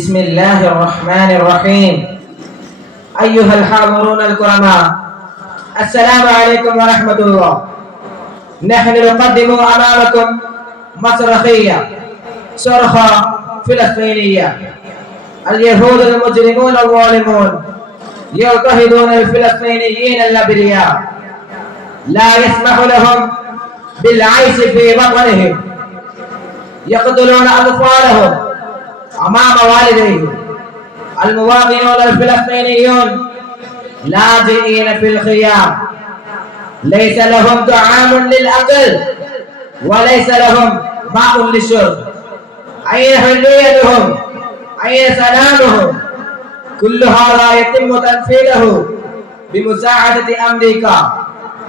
بسم الله الرحمن الرحيم. أيها الحاضرون الكرماء، السلام عليكم ورحمة الله. نحن نقدم أمامكم مسرحية صرخة فلسطينية. اليهود المجرمون الظالمون يضطهدون الفلسطينيين الأبرياء، لا يسمح لهم بالعيش في وطنهم، يقتلون أطفالهم أمام والديهم. المواطنون الفلسطينيون لاجئين في الخيام، ليس لهم طعام للأكل وليس لهم ماء للشرب. أين حريتهم؟ أين سلامهم؟ كل هذا يتم تنفيذه بمساعدة أمريكا،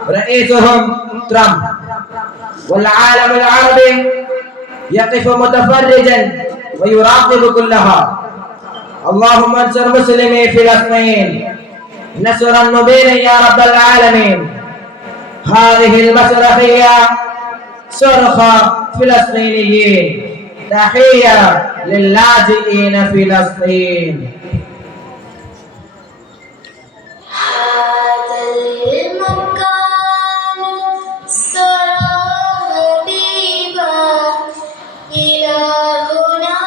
رئيسهم ترامب، والعالم العربي يقف متفرجا ويراقب كلها. اللهم انصر مسلمي فلسطين نصرا مبينا يا رب العالمين. هذه المسرحية صرخة فلسطينيين، تحية للاجئين فلسطين. هذا المكان سرى حبيبا إلى هنا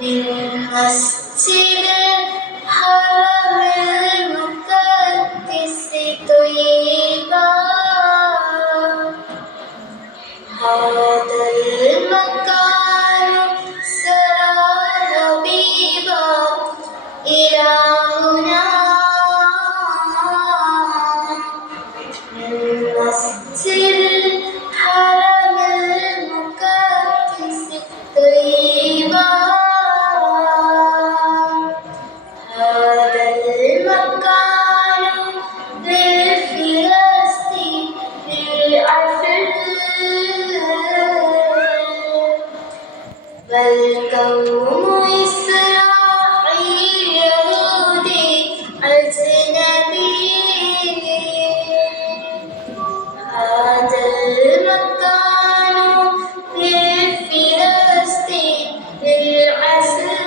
من مسجد الحرم المقدس طيبا. هذا المكان سرى حبيبا إلى هنا من مسجد الحرم المقدس طيبا. هذا المكان لفلسطين للعفو، بل قوم إسرائيل يهودي أجنبي. هذا المكان لفلسطين للعزل،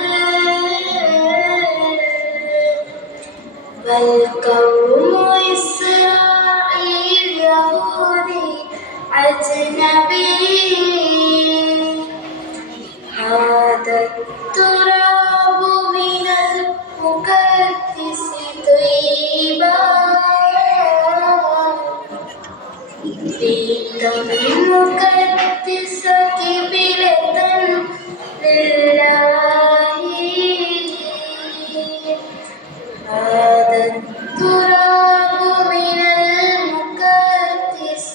بل قوم إسرائيل يهودي أجنبي. هذا التراب من المقدس طيبا، بيتا مقدسة قبلة لله. هذا التراب من المقدس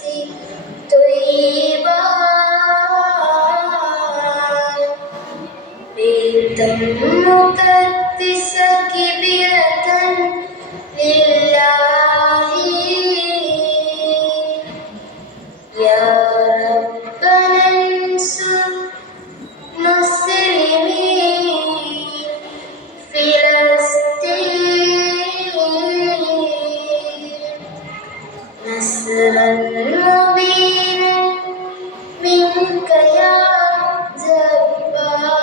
طيبا، بيتا مقدسة قبلة لله. يا ربنا انصر مسلمين فلسطين نصرا مبينا منك يا جبار.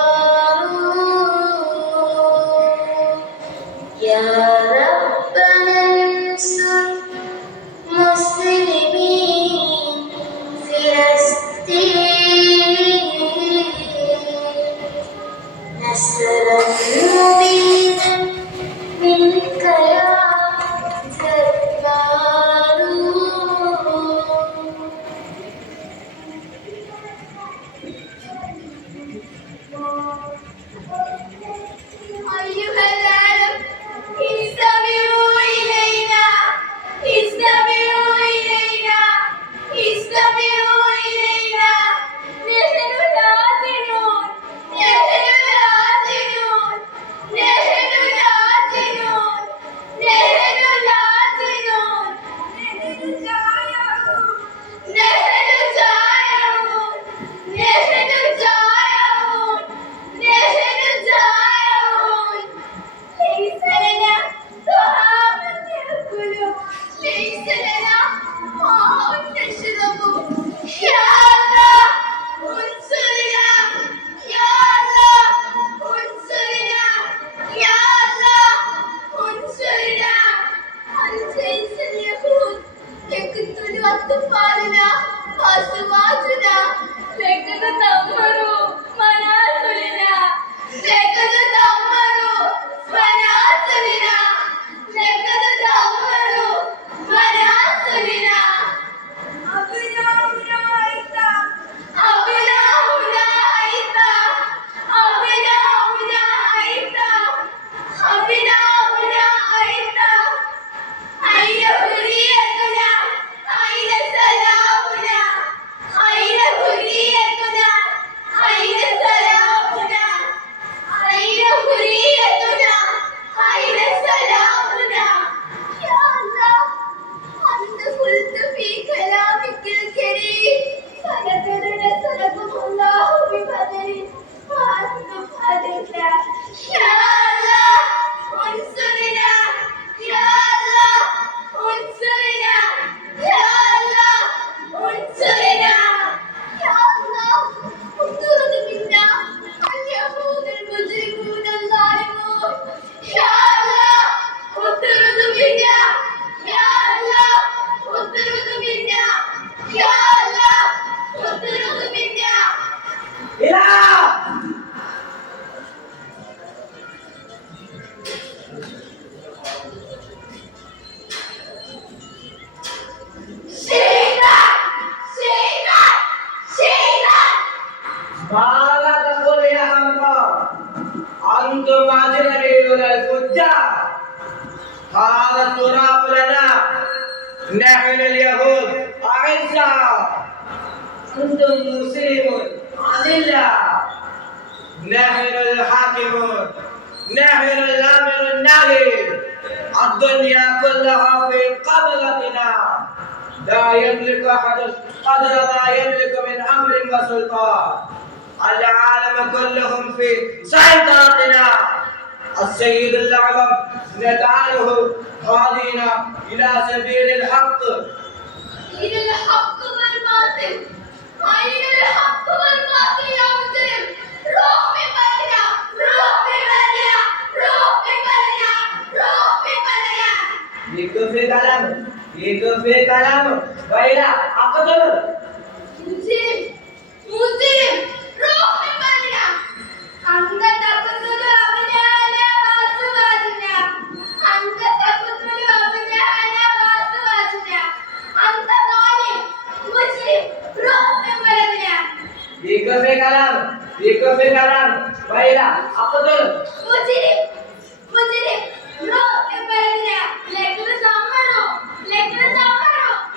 إله. شيطان شيطان شيطان ماذا تقول يا حمزة؟ أنتم أجنبيون الفجار. هذا التراب لنا، نحن اليهود أعزاء، أنتم مسلمون أذلة. نحن الحاكمون، نحن الأمر النهي. الدنيا كلها في قبضتنا، لا يملك أحد قدر ما يملك من أمر وسلطان. العالم كلهم في سيطرتنا. السيد الأعظم ندعوه هادينا إلى سبيل الحق. أين الحق والباطل؟ أين الحق والباطل يا مسلم؟ روح ببلدنا، روح ببلدنا، روح ببلدنا، روح ببلدنا. يكفي كلام، يكفي كلام، وإلى أقتل. مسلم مسلم روح ببلدنا. أنت تقتل أبناءنا وأزواجنا، أنت تقتل أبناءنا وأزواجنا، أنت ظالم مسلم روح ببلدنا. يكفي كلام، يكفي كلام، وإلى أقتل. مسلم مسلم روح ببلدنا. لكن زمروا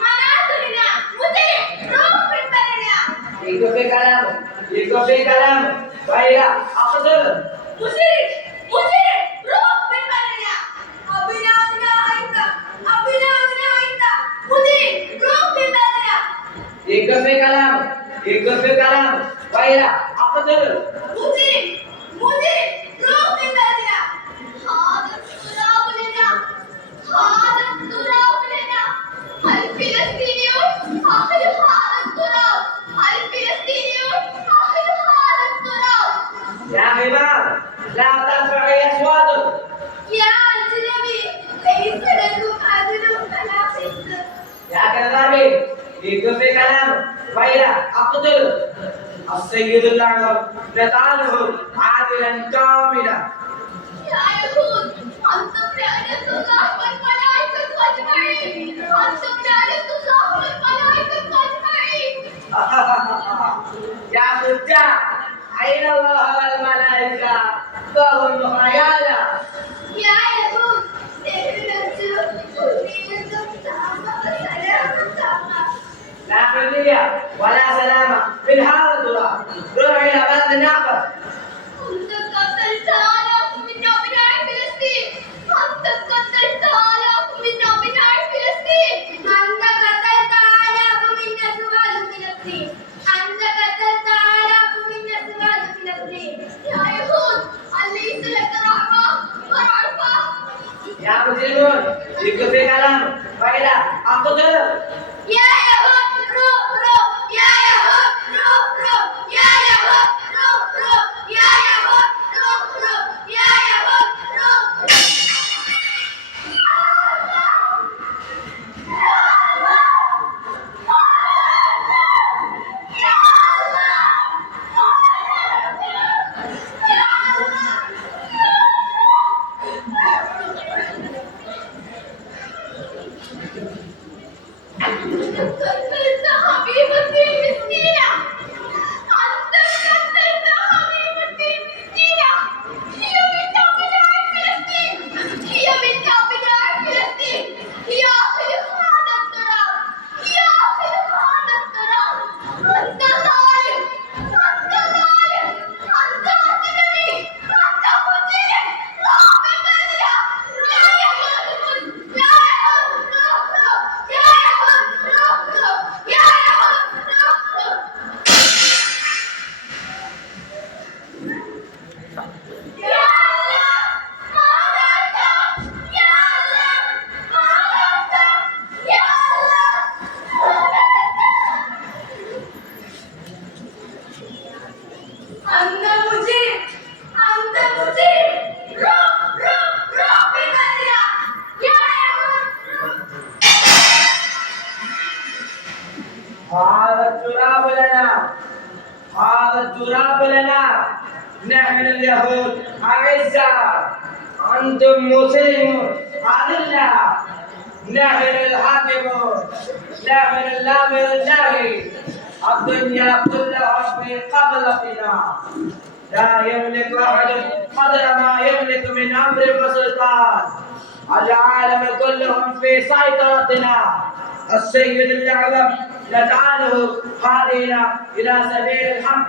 مناصرنا. مسلم روح ببلدنا. يكفي كلام، يكفي كلام، وإلى أقتل. مسلم روح ببلدنا. أبناؤنا أنت، أبناؤنا أنت. مسلم روح ببلدنا. يكفي كلام، يكفي كلام، وإلى أقتل. مسلم روح ببلدنا. هذا التراب لنا، هذا التراب لنا. الفلسطينيون أهل هذا التراب، الفلسطينيون أهل هذا التراب. يا حمار، لا ترفعي أصواتك. يا أجنبي ليس لكم عدل فلا قسط. يا كذابين، يكفي كلام، وإلى أقتل. السيد الأعظم نتعله عادلا كاملا. يا يهود أنتم لعنة الله والملائكة أجمعين، أنتم لعنة الله والملائكة أجمعين. يا فجار، أين الله والملائكة؟ فهم خيالا. يا يهود نحن حرية تامة وسلام تامة. لا حرية ولا سلامة من هذا التراب. روح إلى بلد آخر. أنت قتلت آلاف من أبناء فلسطين، أنت قتلت آلاف من أبناء فلسطين، أنت قتلت آلاف من أزواج فلسطين، أنت قتلت آلاف من أزواج فلسطين. يا يهود أليس لك رحمة ورأفة؟ يا مسلمون، يكفي كلام، وإلى أقتل. يا يهود روح روح، يا يهود روح روح، يا يهود روح روح، يا يهود روح روح، يا يهود روح روح. قتلت حبيبتي مسكينة، أنت قتلت حبيبتي مسكينة. هي بنت أبناء فلسطين، هي بنت أبناء فلسطين، هي أخي هذا التراب، هي أخي هذا التراب. أنت ظالم، أنت ظالم، أنت أجنبي، أنت مجرم. روح ببلدنا. يا يهود، يا يهود روح روح، يا يهود روح روح، يا يهود روح روح. يا الله ماذا أنت؟ يا الله ماذا أنت؟ يا الله ماذا أنت؟ أنت مجرم، أنت مجرم. روح روح روح ببلدنا. يا يهود روح. هذا التراب لنا، هذا التراب تراب لنا نحن اليهود أعزة أنتم مسلمون أذلة نحن الحاكمون نحن الأمر الناهي الدنيا كلها في قبضتنا لا يملك أحد قدر ما يملك من أمر وسلطان العالم كلهم في سيطرتنا السيد الأعظم يجعله هادينا إلى سبيل الحق